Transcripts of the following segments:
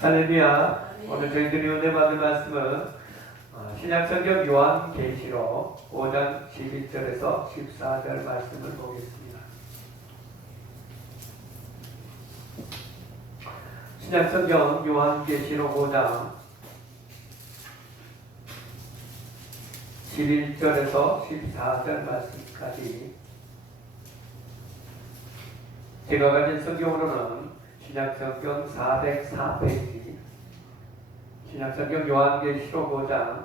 할렐루야. 오늘 저희들이 은혜 받은 말씀은 어, 신약성경 요한계시록 5장 11절에서 14절 말씀을 보겠습니다. 신약성경 요한계시록 5장 11절에서 14절 말씀까지 제가 가진 성경으로는 신약성경 404페이지 신약성경 요한계시록 5장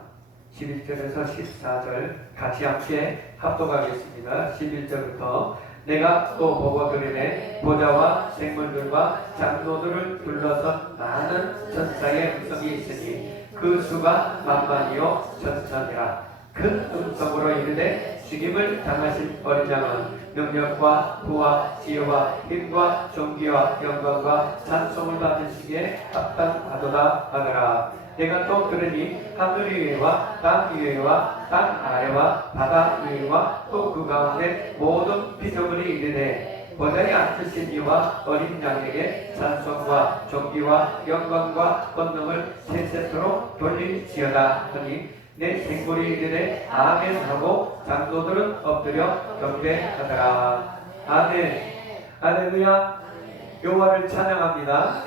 11절에서 14절 같이 함께 합독하겠습니다. 11절부터 내가 또 보고 들으네 보좌와 생물들과 장로들을 둘러선 많은 천사의 음성이 있으니 그 수가 만만이요 천천이라 큰 음성으로 이르되 죽임을 당하신 어린 양은 능력과 부와 지혜와 힘과 존귀와 영광과 찬송을 받으시기에 합당하도다 하더라. 내가 또 들으니 하늘 위에와 땅 위에와 땅 아래와 바다 위에와 또 그 가운데 모든 피조물이 이르되 보좌에 앉으신 이와 어린 양에게 찬송과 존귀와 영광과 권능을 세세토록 돌릴지어다 하니 내 생물이 이르되 아멘 하고 장도들은 엎드려 경배하더라. 아멘. 할렐루야. 여호와를 찬양합니다.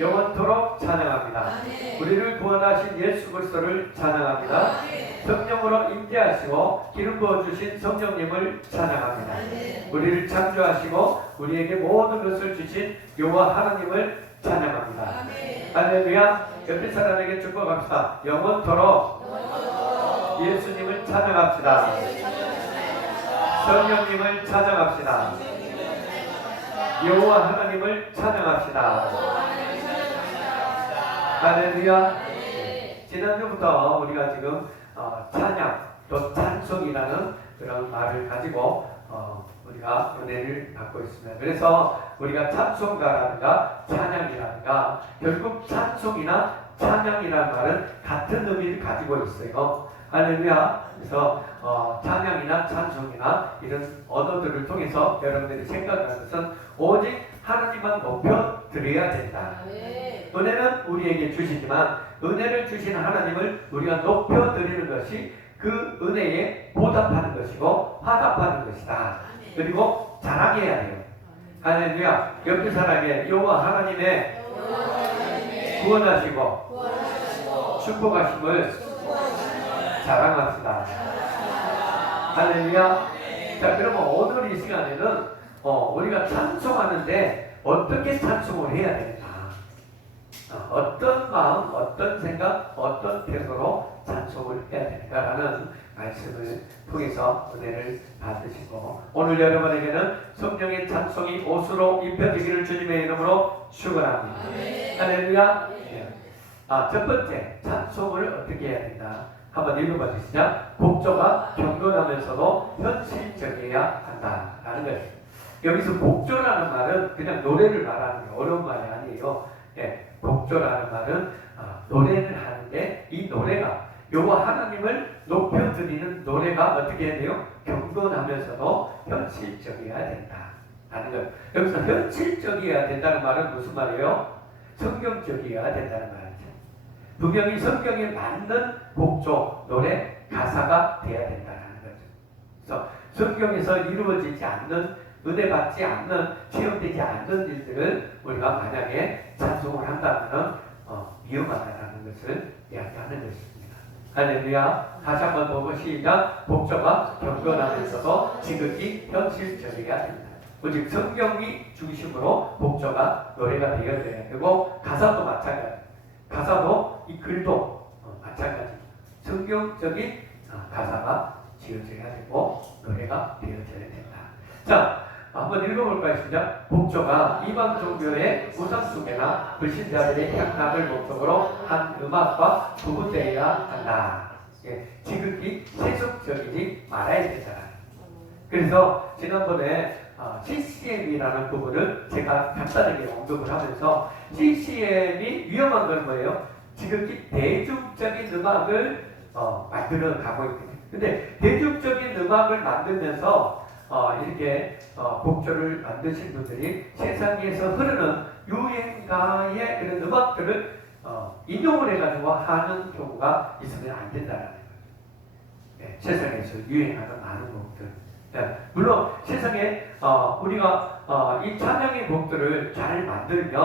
영원토록 찬양합니다. 우리를 구원하신 예수 그리스도를 찬양합니다. 성령으로 임재하시고 기름 부어 주신 성령님을 찬양합니다. 우리를 창조하시고 우리에게 모든 것을 주신 여호와 하나님을 찬양합니다 할렐루야 옆에 사람에게 축복합시다 영원토록 예수님을 찬양합시다. 성령님을 찬양합시다. 여호와 하나님을 찬양합시다. 할렐루야. 지난주부터 우리가 지금 어, 찬양 또 찬송이라는 그런 말을 가지고 어, 우리가 은혜를 받고 있습니다. 그래서 우리가 찬송가라든가 찬양이라든가 결국 찬송이나 찬양이라는 말은 같은 의미를 가지고 있어요. 할렐루야. 그래서 어, 찬양이나 찬송이나 이런 언어들을 통해서 여러분들이 생각하는 것은 오직 하나님만 높여 드려야 된다. 은혜는 우리에게 주시지만 은혜를 주신 하나님을 우리가 높여 드리는 것이 그 은혜에 보답하는 것이고 화답하는 것이다. 그리고 자랑해야 돼요. 할렐루야. 옆에 사람의 여호와 하나님의 구원하시고 축복하심을 자랑합시다. 할렐루야. 자, 그러면 오늘 이 시간에는 어, 우리가 찬송하는데 어떻게 찬송을 해야 되는가? 어, 어떤 마음, 어떤 생각, 어떤 태도로 찬송을 해야 되는가라는 말씀을 통해서 은혜를 받으시고 오늘 여러분에게는 성령의 찬송이 옷으로 입혀지기를 주님의 이름으로 축원합니다. 할렐루야. 예. 아, 첫 번째 찬송을 어떻게 해야 된다? 한번 읽어봐 주시죠. 복조가 경건하면서도 현실적이어야 한다라는 거예요. 여기서 복조라는 말은 그냥 노래를 말하는 게 어려운 말이 아니에요. 예, 복조라는 말은 아, 노래를 하는데 이 노래가 여호와 하나님을 높여드리는 노래가 어떻게 해야 돼요? 경건하면서도 현실적이어야 된다라는 거예요. 여기서 현실적이어야 된다는 말은 무슨 말이에요? 성경적이어야 된다는 말이죠. 분명히 성경에 맞는 복조 노래 가사가 돼야 된다는 거죠. 그래서 성경에서 이루어지지 않는 은혜 받지 않는 체험되지 않는 일들을 우리가 만약에 찬송을 한다면 어, 위험하다는 것을 이야기하는 것입니다. 할렐루야. 다시 한번 보고 시작. 복조가 경건하면서도 지극히 현실적이어야 됩니다. 오직 성경이 중심으로 복조가 노래가 되어야 되고 가사도 마찬가지. 가사도 이 글도 어, 마찬가지. 성경적인 어, 가사가 지어져야 되고 노래가 되어져야 된다. 자, 한번 읽어볼까요, 시작? 복조가 이방 종교의 우상 속에나 불신자들의 향락을 목적으로 한 음악과 구분되어야 한다. 예, 지극히 세속적이지 말아야 된다. 그래서 지난번에 어, CCM이라는 부분을 제가 간단하게 언급을 하면서 CCM이 위험한 건 뭐예요? 지극히 대중적인 음악을 어, 만들어 가고 있거든요. 근데 대중적인 음악을 만들면서 어, 이렇게 어, 곡조를 만드신 분들이 세상에서 흐르는 유행가의 그런 음악들을 어, 인용을 해가지고 하는 경우가 있으면 안 된다는 거예요. 예, 세상에서 유행하는 많은 곡들. 예, 물론 세상에 어, 우리가 어, 이 찬양의 곡들을 잘 만들면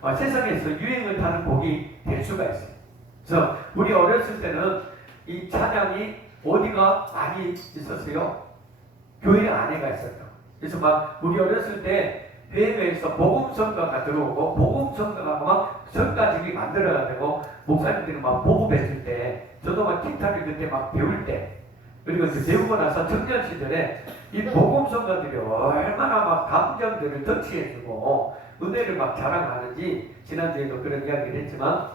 어, 세상에서 유행을 타는 곡이 될 수가 있어요. 그래서 우리 어렸을 때는 이 찬양이 어디가 많이 있었어요? 교회 안에가 있었죠. 그래서 막 우리 어렸을 때 회의에서 복음성가가 들어오고 복음성가가 막 성가집이 만들어가지고 목사님들이 막 보급했을 때 저도 막 기타를 그때 막 배울 때 그리고 그 배우고 나서 청년 시절에 이 복음성가들이 얼마나 막 감정들을 터치해주고 은혜를 막 자랑하는지 지난주에도 그런 이야기를 했지만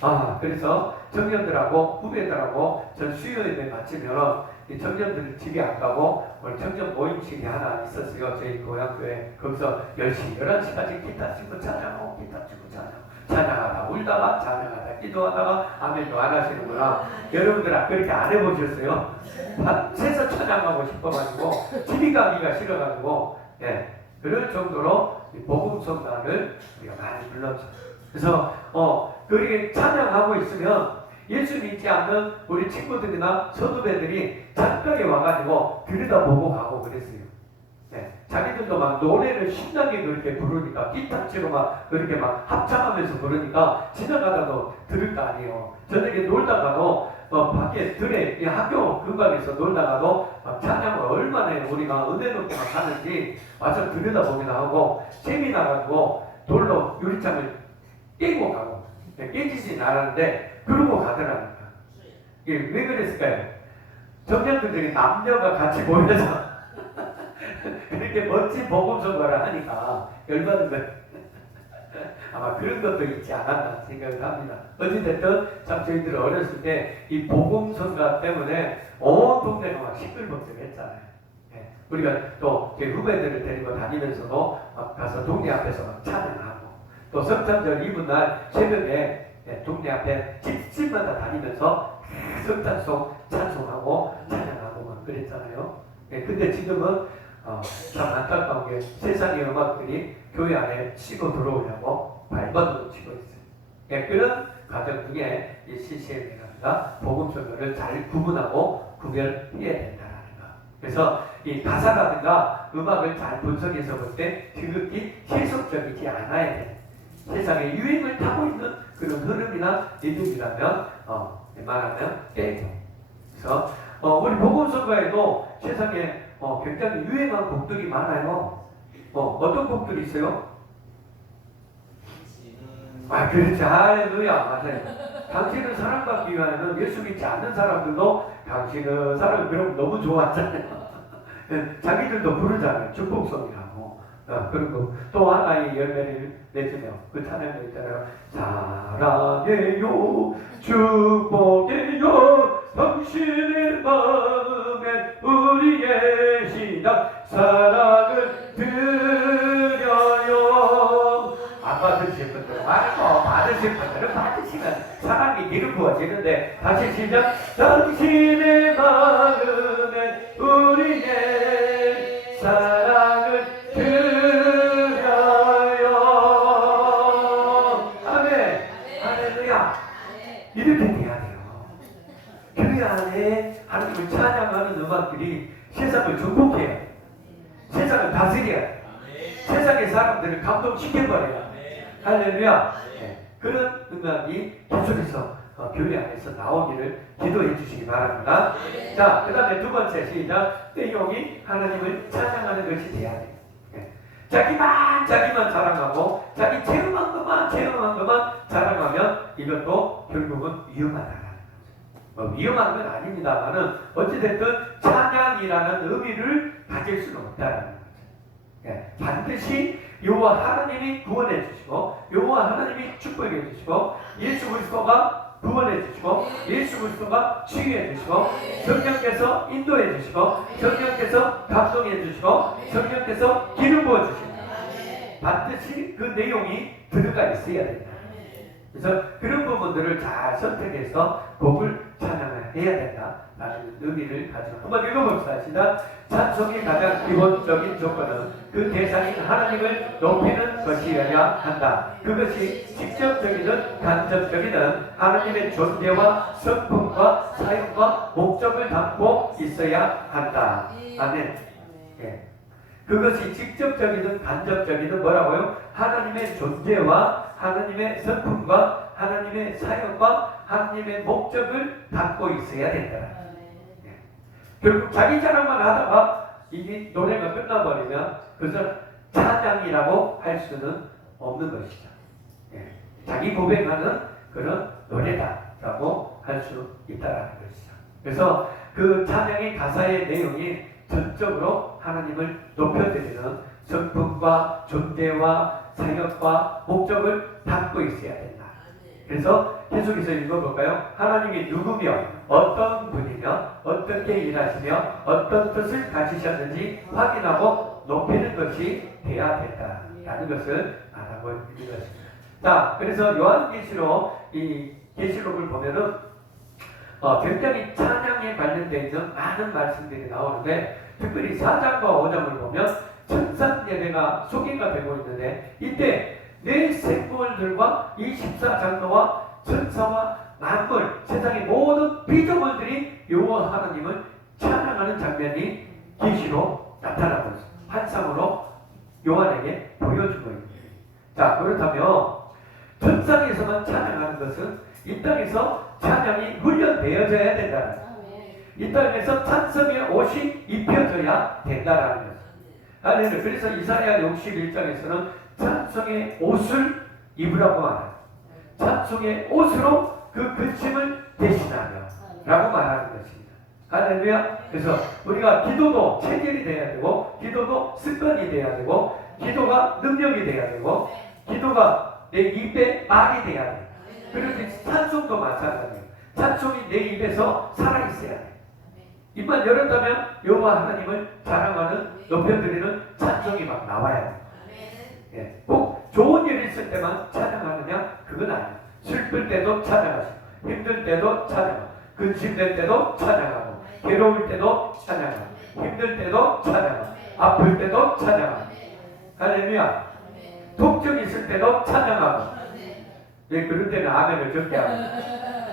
아 그래서 청년들하고 후배들하고 전 수요일에 마치면 이 청년들 집에 안 가고 오늘 청년 모임실이 하나 있었어요. 저희 고향교회 거기서 10시, 11시까지 기타 치고 찬양하고 기타 치고 찬양 찬양하다 울다가 찬양하다 기도하다가 아멘도 안 하시는구나. 여러분들 아, 그렇게 안 해보셨어요? 밤새서 찬양하고 싶어가지고 집이 가기가 싫어가지고 예, 그럴 정도로 이 복음 성가를 우리가 많이 불렀죠. 그래서 어 그렇게 찬양하고 있으면 예수 믿지 않는 우리 친구들이나 선후배들이 잠깐에 와가지고 들여다보고 가고 그랬어요. 네, 자기들도 막 노래를 신나게 그렇게 부르니까 기타 치고 막 그렇게 막 합창하면서 부르니까 지나가다도 들을 거 아니에요. 저녁에 놀다가도 어, 밖에 들에 이 학교 근방에서 놀다가도 막 찬양을 얼마나 우리가 은혜 높게 막 하는지 와서 들여다보기도 하고 세미나 가지고 돌로 유리창을 깨고 가고 네, 깨지진 않았는데 그러고 가더라고요. 이게 왜 그랬을까요? 청년들이 남녀가 같이 모여서 그렇게 멋진 복음 선거를 하니까 열받은 거예요. 아마 그런 것도 있지 않았나 생각을 합니다. 어찌됐든 참 저희들 어렸을 때 이 복음 선거 때문에 온 동네가 막 시끌벅적했잖아요. 예, 우리가 또 저희 후배들을 데리고 다니면서도 막 가서 동네 앞에서 막 찬양하고 또 성탄절 이브 날 새벽에 예, 동네 앞에 집집마다 다니면서 성탄송 찬송하고 찬양하고 막 그랬잖아요. 예, 근데 지금은 어, 참 안타까운 게 세상의 음악들이 교회 안에 치고 들어오려고 발버둥 치고 있어요. 예, 그런 과정 중에 이 CCM이라든가 복음성을 잘 구분하고 구별해야 된다는 거. 그래서 이 가사라든가 음악을 잘 분석해서 볼 때 지극히 세속적이지 않아야 돼. 세상에 유행을 타고 있는 그런 흐름이나 리듬이라면 어, 말하면 빼죠. 그래서 어, 우리 복음성가에도 세상에 어, 굉장히 유행한 곡들이 많아요. 어, 어떤 곡들이 있어요? 아, 그렇지. 할렐루야. 맞아요. 당신은 사랑받기 위하여는 예수 믿지 않는 사람들도 당신은 사랑을 그럼 너무 좋아하잖아요. 예, 자기들도 부르잖아요. 축복성이라고. 어, 그리고 또 하나의 열매를 맺으며 그 찬양도 있잖아요. 사랑해요. 축복해요. 당신의 마음에 우리의 시작 사랑을 드려요. 안 받으실 분들 말고 받으실 분들은 받으시면 사랑이 기름 부어지는데 다시 시작 당신의 마음에 이렇게 돼야 돼요 교회 안에 하나님을 찬양하는 음악들이 세상을 정복해야 돼 세상을 다스려야 돼 세상의 사람들을 감동시켜버려요 할렐루야. 네. 그런 음악이 계속해서 어, 교회 안에서 나오기를 기도해 주시기 바랍니다. 자, 그 다음에 두 번째 시작. 내용이 하나님을 찬양하는 것이 돼야 돼. 네. 자기만, 자기만 자랑하고, 자기 체험한 것만, 체험한 것만 자랑하면 이것도 결국은 위험하다라는 거죠. 뭐 위험한 건 아닙니다만은, 어찌됐든 찬양이라는 의미를 가질 수는 없다라는 거죠. 네. 반드시 여호와 하나님이 구원해 주시고 여호와 하나님이 축복해 주시고 예수 그리스도가 구원해 주시고 예수 그리스도가 치유해 주시고 성령께서 인도해 주시고 성령께서 감동해 주시고 성령께서 기름 부어 주시고 반드시 그 내용이 들어가 있어야 된다. 그래서 그런 부분들을 잘 선택해서 곡을 찬양 을 해야 된다라는 의미를 가지고 한번 읽어봅시다. 시작. 찬송의 가장 기본적인 조건은 그 대상인 하나님을 높이는 것이어야 한다. 그것이 직접적이든 간접적이든 하나님의 존재와 성품과 사용과 목적을 담고 있어야 한다. 아멘. 예. 그것이 직접적이든 간접적이든 뭐라고요? 하나님의 존재와 하나님의 성품과 하나님의 사역과 하나님의 목적을 담고 있어야 된다. 결국 자기 자랑만 하다가 이게 노래가 끝나버리면 그것은 찬양이라고 할 수는 없는 것이죠. 예. 자기 고백하는 그런 노래다라고 할 수 있다라는 것이죠. 그래서 그 찬양의 가사의 내용이 전적으로 하나님을 높여드리는 성품과 존재와 사역과 목적을 담고 있어야 된다. 그래서 계속해서 읽어볼까요? 하나님이 누구며 어떤 분이며 어떻게 일하시며 어떤 뜻을 가지셨는지 확인하고 높이는 것이 돼야 된다라는 것을 알아보 있는 것입니다. 자, 그래서 요한계시록 이 계시록을 보면은 어, 굉장히 찬양에 관련되어 많은 말씀들이 나오는데 특별히 4장과 5장을 보면 천상 예배가 소개가 되고 있는데 이때 내 생물들과 이 14장로와 천사와 만물 세상의 모든 피조물들이 여호와 하나님을 찬양하는 장면이 계시로 나타나고 있습니다. 환상으로 요한에게 보여주고 있습니다. 자 그렇다면 천상에서만 찬양하는 것은 이 땅에서 찬양이 훈련되어져야 된다. 이 땅에서 찬성의 옷이 입혀져야 된다라는 거죠. 아니, 그래서 이사야 61장에서는 찬송의 옷을 입으라고 말해요. 찬송의 옷으로 그 근심을 대신하며 라고 말하는 것입니다. 할렐루야. 그래서 우리가 기도도 체질이 돼야 되고, 기도도 습관이 돼야 되고, 기도가 능력이 돼야 되고, 기도가 내 입에 말이 돼야 돼. 그렇게 찬송도 마찬가지예요. 찬송이 내 입에서 살아 있어야 돼. 입만 열었다면 여호와 하나님을 자랑하는 높여드리는 찬송이 막 나와야 돼. 예, 꼭 좋은 일 있을 때만 찬양하느냐? 그건 아니에요. 슬플 때도 찬양하시고, 힘들 때도 찬양하고, 근심될 때도 찬양하고, 괴로울 때도 찬양하고, 힘들 때도 찬양하고, 아플 때도 찬양하고, 할렐루야. 통증 있을 때도 찬양하고, 예, 그럴 때는 아멘을 적게 하고,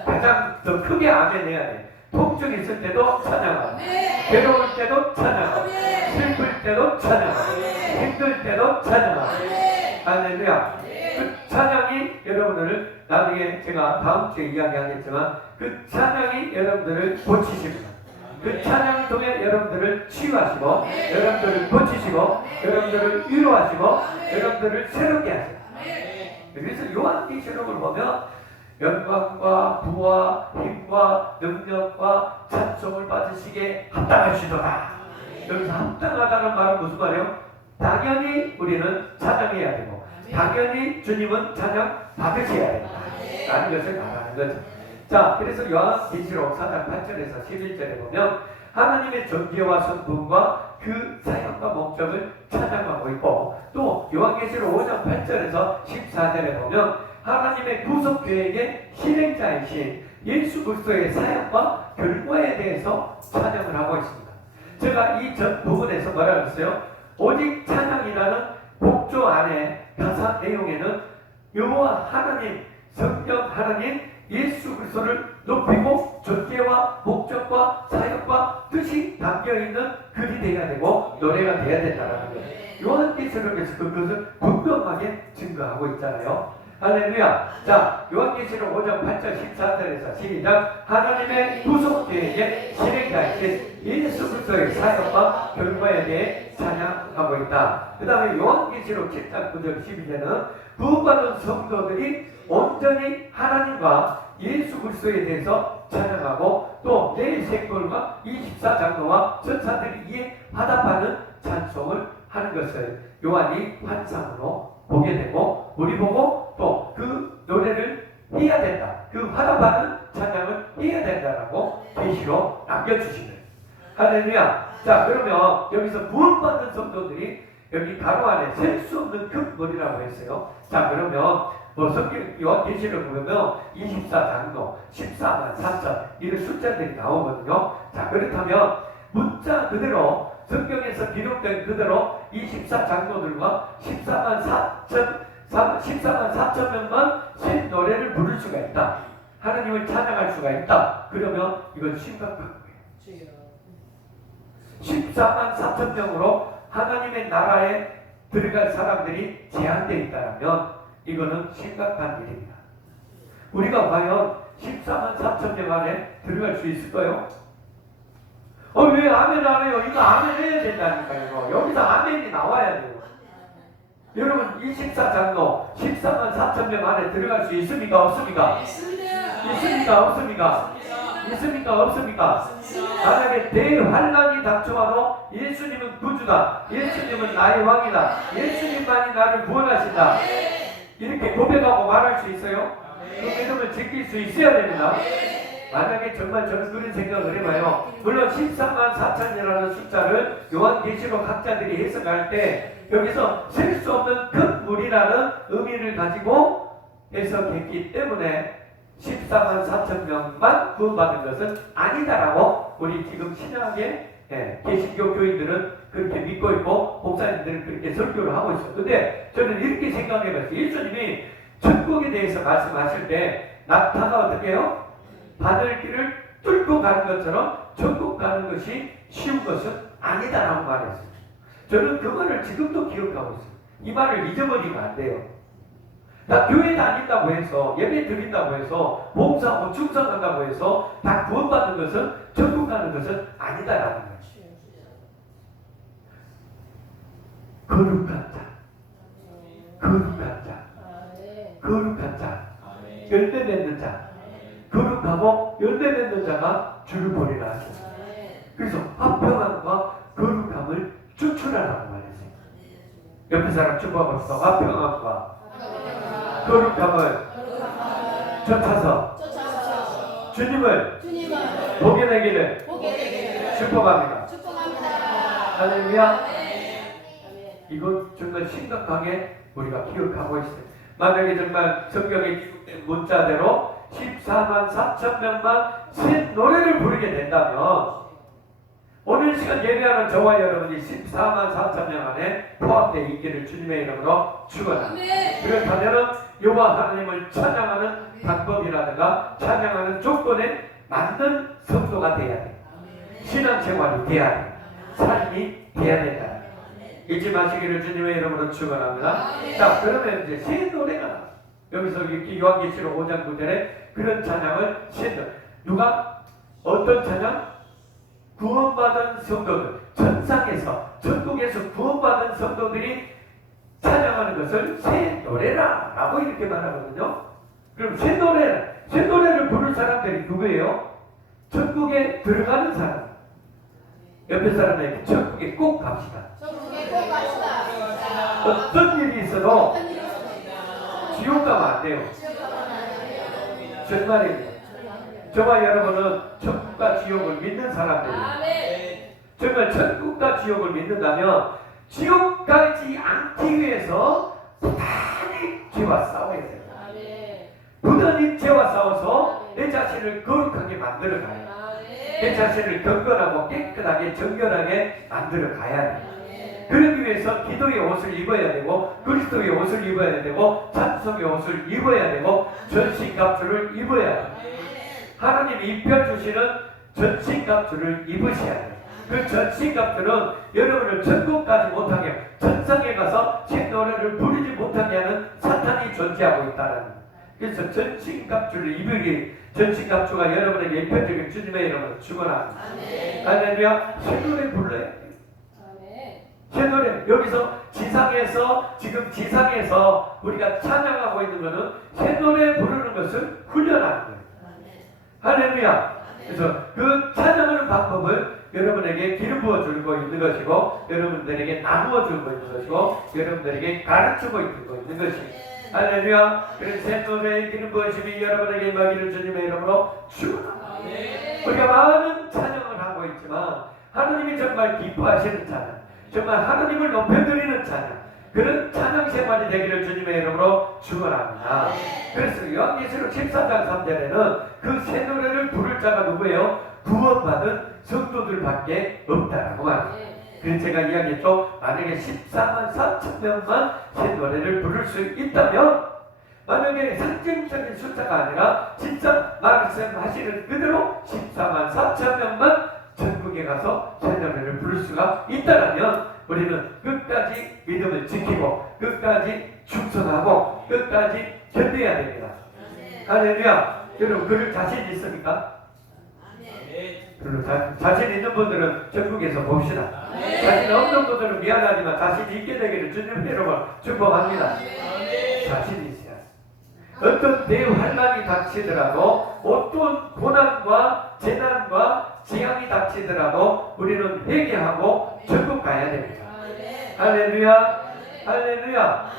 가장 더 크게 아멘 해야 돼. 통증 있을 때도 찬양하고, 괴로울 때도 찬양하고, 슬플 때도 찬양하고, 힘들 때도 찬양하고, 할렐루야. 그 찬양이 여러분들을 나중에 제가 다음 주에 이야기하겠지만 그 찬양이 여러분들을 고치십니다. 그 찬양을 통해 여러분들을 치유하시고 여러분들을 고치시고 여러분들을 위로하시고 여러분들을 새롭게 하십니다. 그래서 요한계시록을 보면 영광과 부와 힘과 능력과 찬송을 받으시기에 합당하시더라. 여기서 합당하다는 말은 무슨 말이에요? 당연히 우리는 찬양해야 되고 당연히 주님은 찬양 받으셔야 된다. 라는 것을 말하는 거죠. 자, 그래서 요한계시록 4장 8절에서 11절에 보면 하나님의 존재와 성품과 그 사역과 목적을 찬양하고 있고 또 요한계시록 5장 8절에서 14절에 보면 하나님의 구속 계획의 실행자이신 예수 그리스도의 사역과 결과에 대해서 찬양을 하고 있습니다. 제가 이 전 부분에서 뭐라 그랬어요? 오직 찬양이라는 복조 안에 가사 내용에는 여호와 하나님, 성령 하나님, 예수 그리스도를 높이고 존재와 목적과 사역과 뜻이 담겨 있는 글이 돼야 되고 노래가 돼야 된다는 거예요. 요한계시록에서 그것을 분명하게 증거하고 있잖아요. 할렐루야. 자, 요한계시록 5장 8절 14절에서 시작. 하나님의 구속 계획의 실행자이신 예수 그리스도의 사역과 결과에 대해 찬양하고 있다. 그 다음에 요한계시록 7장 9절 12절은 부흥받은 성도들이 온전히 하나님과 예수 그리스도에 대해서 찬양하고 또내 생골과 24장로와 천사들이 이에 화답하는 찬송을 하는 것을 요한이 환상으로 보게 되고 우리 보고 또 그 노래를 해야 된다. 그 화답하는 찬양을 해야 된다라고 계시로 남겨주시는 할렐루야. 자 그러면 여기서 구원받는 성도들이 여기 가로 안에 셀 수 없는 큰 물이라고 했어요. 자 그러면 뭐 성경 요한계시를 보면 24장로 14만 4천 이런 숫자들이 나오거든요. 자 그렇다면 문자 그대로 성경에서 기록된 그대로 24장로들과 14만 4천 14만 4천 명만 새 노래를 부를 수가 있다. 하나님을 찬양할 수가 있다. 그러면 이건 심각한 거예요. 14만 4천 명으로 하나님의 나라에 들어갈 사람들이 제한되어 있다면 이거는 심각한 일입니다. 우리가 과연 14만 4천 명 안에 들어갈 수 있을까요? 어, 왜 아멘 안 해요? 이거 아멘 해야 된다니까요. 여기서 아멘이 나와야 돼요. 여러분, 24장로 14만 4천 명 안에 들어갈 수 있습니까? 없습니까? 있습니까? 없습니까? 있습니까? 없습니까? 만약에 대환란이 닥쳐와도 예수님은 구주다. 예수님은 나의 왕이다. 예수님만이 나를 구원하신다. 이렇게 고백하고 말할 수 있어요? 그 믿음을 지킬 수 있어야 됩니다. 만약에 정말 저는 그런 생각을 해봐요. 물론 13만 4천이라는 숫자를 요한계시록 학자들이 해석할 때 여기서 셀 수 없는 큰 물이라는 의미를 가지고 해석했기 때문에 14만 4천 명만 구원받은 것은 아니다라고 우리 지금 신약의 예, 개신교 교인들은 그렇게 믿고 있고 목사님들은 그렇게 설교를 하고 있어요. 근데 저는 이렇게 생각해봤어요. 예수님이 천국에 대해서 말씀하실 때 낙타가 어떻게 해요? 바늘 길을 뚫고 가는 것처럼 천국 가는 것이 쉬운 것은 아니다라고 말했어요. 저는 그 말을 지금도 기억하고 있어요. 이 말을 잊어버리면 안 돼요. 나 교회 다닌다고 해서 예배 드린다고 해서 봉사하고 충성한다고 해서 다 구원받는 것은 천국 가는 것은 아니다라는 거예요. 거룩한 자, 거룩한 자, 거룩한 자, 열매 맺는 자, 거룩하고 맺는 자가 주를 보리라 하셨어요. 그래서 화평함과 거룩함을 추출하라고 말했어요. 옆에 사람 있어. 화평함과 거룩함을 쫓아서 주님을 보게 되기를 축복합니다. 할렐루야. 이건 정말 심각하게 우리가 기억하고 있어요. 만약에 정말 기록된 문자대로 14만 4천 명만 새 노래를 부르게 된다면 오늘 시간 예배하는 저와 여러분이 14만 4천 명 안에 포함되어 있기를 주님의 이름으로 축원합니다. 그렇다면 여호와 하나님을 찬양하는 방법이라든가 찬양하는 조건에 맞는 성도가 돼야 돼. 신앙생활이 돼야 돼. 삶이 돼야 된다. 잊지 마시기를 주님의 이름으로 축원합니다. 자, 그러면 이제 새 노래가. 여기서 이렇게 요한계시록 5장 9절에 그런 찬양을 새 노래. 누가 어떤 찬양? 구원받은 성도들, 전상에서 전국에서 구원받은 성도들이 찬양하는 것을 새 노래라 라고 이렇게 말하거든요. 그럼 새 노래, 새 노래를 부를 사람들이 누구예요? 천국에 들어가는 사람. 옆에 사람에게 천국에 꼭 갑시다. 어떤 일이 있어도 지옥 가면 안 돼요. 정말입니다. 저와 여러분은 천국과 지옥을 믿는 사람들이에요. 정말 천국과 지옥을 믿는다면 지옥 가지 않기 위해서 부단히 죄와 싸워야 돼요. 부단히 죄와 싸워서 내 자신을 거룩하게 만들어 가요. 내 자신을 경건하고 깨끗하게 정결하게 만들어 가야 돼요. 그러기 위해서 기도의 옷을 입어야 되고 그리스도의 옷을 입어야 되고 찬송의 옷을 입어야 되고 전신갑주를 입어야 돼요. 하나님이 입혀주시는 전신갑주를 입으셔야 돼요. 그 전신갑주는 여러분을 천국까지 못하게 천상에 가서 새 노래를 부르지 못하게 하는 사탄이 존재하고 있다는. 그래서 전신갑주를 입으기 전신갑주가 여러분에게 입혀지길 주님의 이름으로 축원합니다. 할렐루야 새 노래 불러야 돼요. 새 노래 여기서 지상에서 지금 지상에서 우리가 찬양하고 있는 것은 새 노래 부르는 것을 훈련하는 거예요. 할렐루야. 그래서 그 찬양하는 방법을 여러분에게 기름 부어 주고 있는 것이고 여러분들에게 나누어 주고 있는 것이고 여러분들에게 가르치고 있고 있는 것이 할렐루야. 그래서 새 노래의 기름 부어심이 여러분에게 임하기를 주님의 이름으로 축원합니다. 우리가 많은 찬양을 하고 있지만 하나님이 정말 기뻐하시는 찬양, 정말 하나님을 높여드리는 찬양, 그런 찬양 생활이 되기를 주님의 이름으로 축원합니다. 그래서 요한계시록 14장 3절에는 그 새 노래를 부를 자가 누구예요? 구원받은 성도들밖에 없다라고 말합니다. 그래서 제가 이야기했죠. 만약에 14만 4천 명만 새 노래를 부를 수 있다면 만약에 상징적인 숫자가 아니라 진짜 말씀하시는 그대로 14만 4천 명만 전국에 가서 새 노래를 부를 수가 있다면 우리는 끝까지 믿음을 지키고 끝까지 충성하고 끝까지 견뎌야 됩니다. 할렐루야. 여러분 그럴 자신 있습니까? 별로 자, 자신 있는 분들은 전국에서 봅시다. 자신 없는 분들은 미안하지만 자신 있게 되기를 주님 여러분 축복합니다. 자신 있어야 어떤 대환란이 닥치더라도 어떤 고난과 재난과 재앙이 닥치더라도 우리는 회개하고 전국 가야 됩니다. 할렐루야, 할렐루야.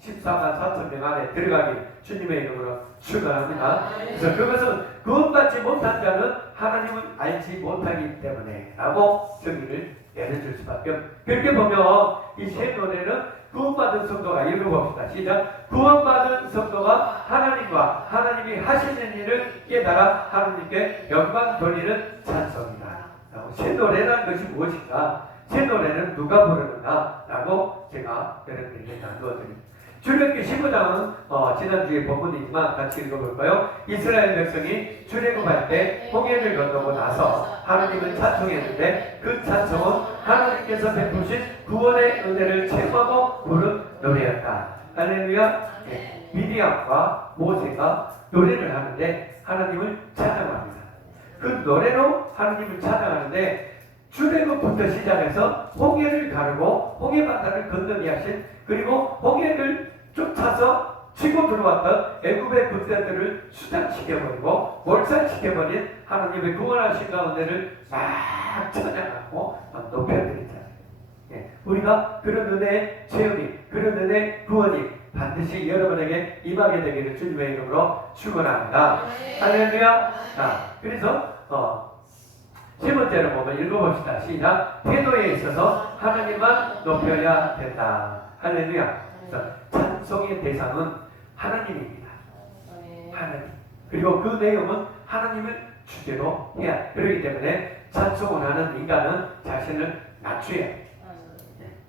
14만 4천 명 안에 들어가기 주님의 이름으로 축원합니다. 그래서 그것은 구원받지 못한 자는 하나님을 알지 못하기 때문에라고 정의를 내려줄 수밖에 없. 그렇게 보면 이 세 노래는 구원받은 성도가 읽어봅시다. 시작. 구원받은 성도가 하나님과 하나님이 하시는 일을 깨달아 하나님께 영광 돌리는 찬송이다. 라고 새 노래라는 것이 무엇인가? 새 노래는 누가 부르는가 라고 제가 여러분에게 나누어드립니다. 출애굽기 15장은 어, 지난주에 본문이지만 같이 읽어볼까요? 이스라엘 백성이 출애굽할 때 홍해를 건너고 나서 하나님을 찬송했는데 그 찬송은 하나님께서 베푸신 구원의 은혜를 체험하고 부른 노래였다. 할렐루야. 네. 미디안과 모세가 노래를 하는데 하나님을 찬양합니다. 그 노래로 하나님을 찬양하는데 출애굽부터 시작해서 홍해를 가르고 홍해 바다를 건너게 하신 그리고 홍해를 쫓아서 치고 들어왔던 애굽의 군대들을 수장시켜버리고 몰살시켜버린 하나님의 구원하신 가운데를 막막 높여드리잖아요. 예, 우리가 그런 은혜의 체험이 그런 은혜의 구원이 반드시 여러분에게 임하게 되기를 주님의 이름으로 축원합니다. 할렐루야. 자, 그래서 어, 세 번째로 보면 읽어봅시다. 시작. 태도에 있어서 하나님만 높여야 된다. 할렐루야. 그래서 찬송의 대상은 하나님입니다. 하나님. 그리고 그 내용은 하나님을 주제로 해야. 그렇기 때문에 찬송을 하는 인간은 자신을 낮춰야 해.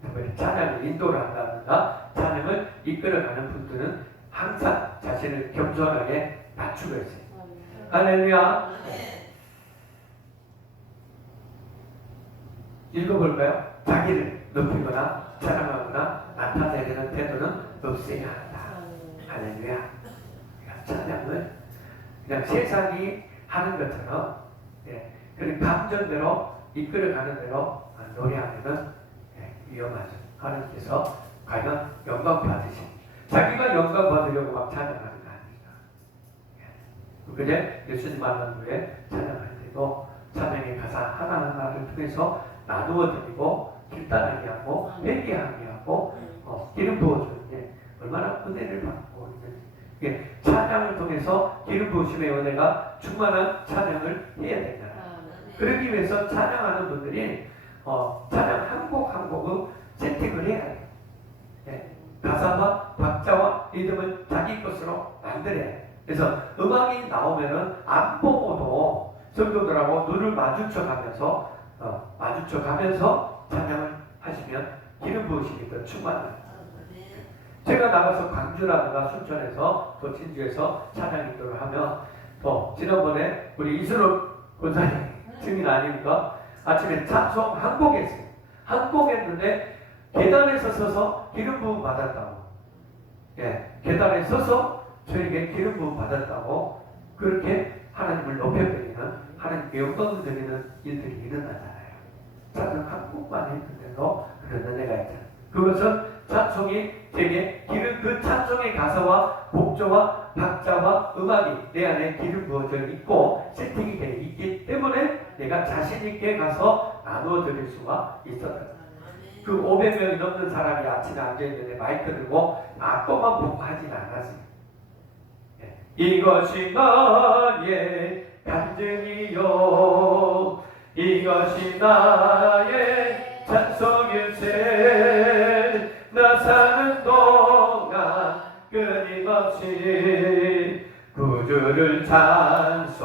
특별히 찬양을 인도를 한다든가 찬양을 이끌어가는 분들은 항상 자신을 겸손하게 낮추고 있어요. 할렐루야. 읽어볼까요? 자기를 높이거나 자랑하거나 나타내려는 태도는 없어야 한다. 할렐루야. 그러니까 찬양을 그냥 세상이 하는 것처럼 예, 그런 감정대로 이끌어가는 대로 노래하면은 예, 위험하죠. 하나님께서 과연 영광 받으신 자기가 영광 받으려고 막 찬양하는 거 아닙니다. 예. 그래 예수님 만난 후에 찬양할 때도 찬양의 가사 하나하나를 통해서 나누어 드리고 길단하게 하고 회개하게 하고 어, 기름 부어주는데 얼마나 은혜를 받고 있는지 이게 찬양을 통해서 기름 부으심의 은혜가 충만한 찬양을 해야 된다. 그러기 위해서 찬양하는 분들이 어, 찬양 한 곡 한 곡을 세팅을 해야 돼요. 예, 가사와 박자와 리듬을 자기 것으로 만들어야 돼요. 그래서 음악이 나오면은 안 보고도 성도들하고 눈을 마주쳐 가면서 어, 마주쳐 가면서 찬양을 하시면 기름 더 충만합니다. 제가 나가서 광주라든가 순천에서 또 진주에서 찬양 인도를 하면 또 지난번에 우리 이순옥 권사님 증인 아닙니까? 아침에 찬송 한곡 했어요. 한곡 했는데 계단에 서서 기름 부음 받았다고. 예, 계단에 서서 저에게 기름 부음 받았다고 그렇게 하나님을 높여드리는 하나님께 영광을 드리는 일들이 일어나잖아요. 찬송 한 곡만 했는데도 그런 은혜가 있잖아요. 그것은 찬송이 되게 기름 그 찬송의 가사와 목조와 박자와 음악이 내 안에 기름 부어져 있고 세팅이 되어 있기 때문에 내가 자신 있게 가서 나누어 드릴 수가 있었다. 그 500명이 넘는 사람이 아침에 앉아 있는데 마이크 들고 악보만 보고 하진 않았어요. 예. 이것이 나의 간증이요 이것이 나의 찬송일세. 나 사는 동안 끊임없이 구주를 찬송하리오라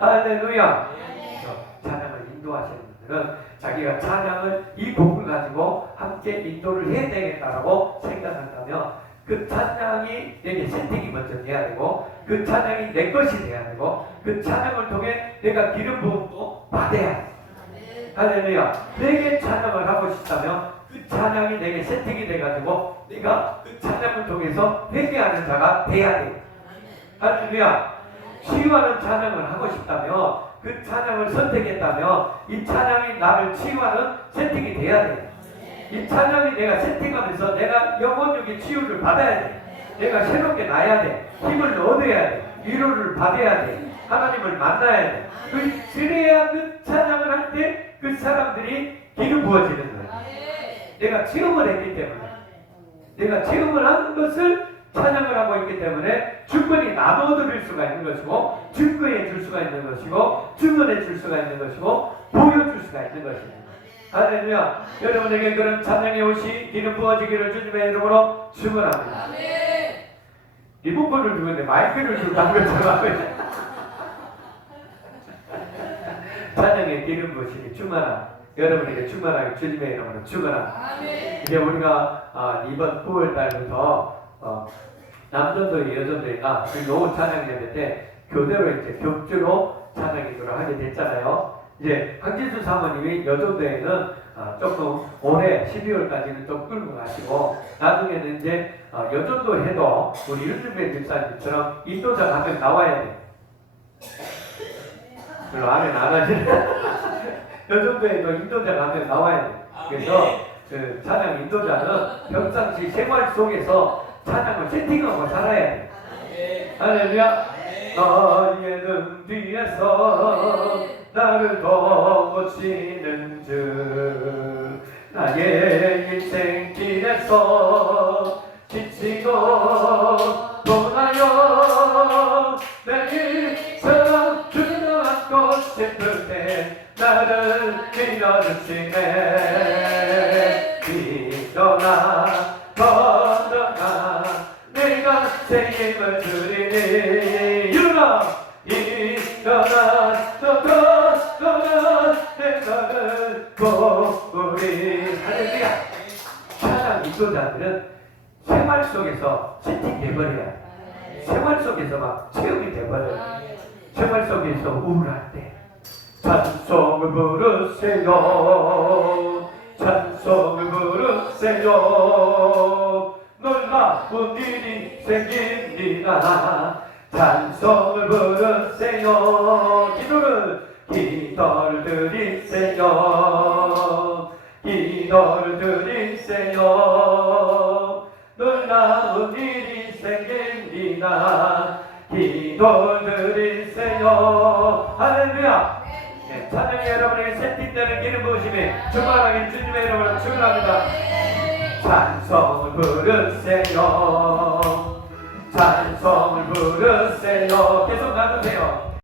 할렐루야. 찬양을 인도하시는 분들은 자기가 찬양을 이 곡을 가지고 함께 인도를 해야 되겠다라고 생각한다면 그 찬양이 내게 세팅이 먼저 돼야 되고 그 찬양이 내 것이 돼야 되고 그 찬양을 통해 내가 기름 부음도 받아야 돼 할렐루야. 내게 찬양을 하고 싶다면 그 찬양이 내게 세팅이 돼가지고 내가 그 찬양을 통해서 회개하는 자가 돼야 돼. 할렐루야. 치유하는 찬양을 하고 싶다면 그 찬양을 선택했다면 이 찬양이 나를 치유하는 세팅이 돼야 돼. 이 찬양이 내가 세팅하면서 내가 영혼적인 치유를 받아야 돼. 내가 새롭게 나야 돼. 힘을 얻어야 돼. 위로를 받아야 돼. 하나님을 만나야 돼. 그, 그래야 그 찬양을 할 때 그 사람들이 기름 부어지는 거야. 내가 체험을 했기 때문에. 내가 체험을 한 것을 찬양을 하고 있기 때문에 주권이 나눠 드릴 수가 있는 것이고 증거해 줄 수가 있는 것이고 증언해 줄 수가 있는 것이고 보여줄 수가 있는 것입니다. 할렐루야. 여러분에게 그런 찬양의 옷이 기름 부어지기를 주님의 이름으로 축원합니다. 리모컨을 주고 있는데 마이크를 주고 간 것처럼 찬양의 기름 부으시기 충만한 여러분에게 충만하게 주님의 이름으로 축원합니다. 이제 우리가 아, 이번 9월 달부터 어, 남전도회 여전도회가 그 노후 찬양 예배 때 교대로 이제 격주로 찬양 기도를 하게 됐잖아요. 이제 황진수 사모님이 여전도회는 아, 조금 올해 12월까지는 좀 끌고 가시고 나중에는 이제 어, 여전도 해도 우리 윤준배 집사님처럼 인도자 가면 나와야 돼. 별로 아멘 안 하시네. 여전도에도 인도자 가면 나와야 돼. 그래서 그 찬양 인도자는 평상시 생활 속에서 찬양을 세팅하고 살아야 돼. 할렐루야. 너의 등 뒤에서 나를 도우시는 주 나의 인생 길에서 지치고 떠나요 일어나 걸어가 내가 책임을 주리니. 일어나 일어나 고우리 할렐루야 찬양 인도자들은 생활 속에서 채팅돼버려야 돼. 생활 속에서 막 체험이 돼버려요 생활 속에서 우울할 때. 찬송을 부르세요. 찬송을 부르세요. 놀라운 일이 생깁니다. 찬송을 부르세요. 기도를 기도를 드리세요 기도를 드리세요. 놀라운 일이 생깁니다. 기도 드리세요. 할렐루야. 네, 찬양이 여러분에게 세팅되는 기름 부으심이 주말하게 주님의 이름으로 축원합니다. 찬송을 부르세요. 찬송을 부르세요. 계속 놔두세요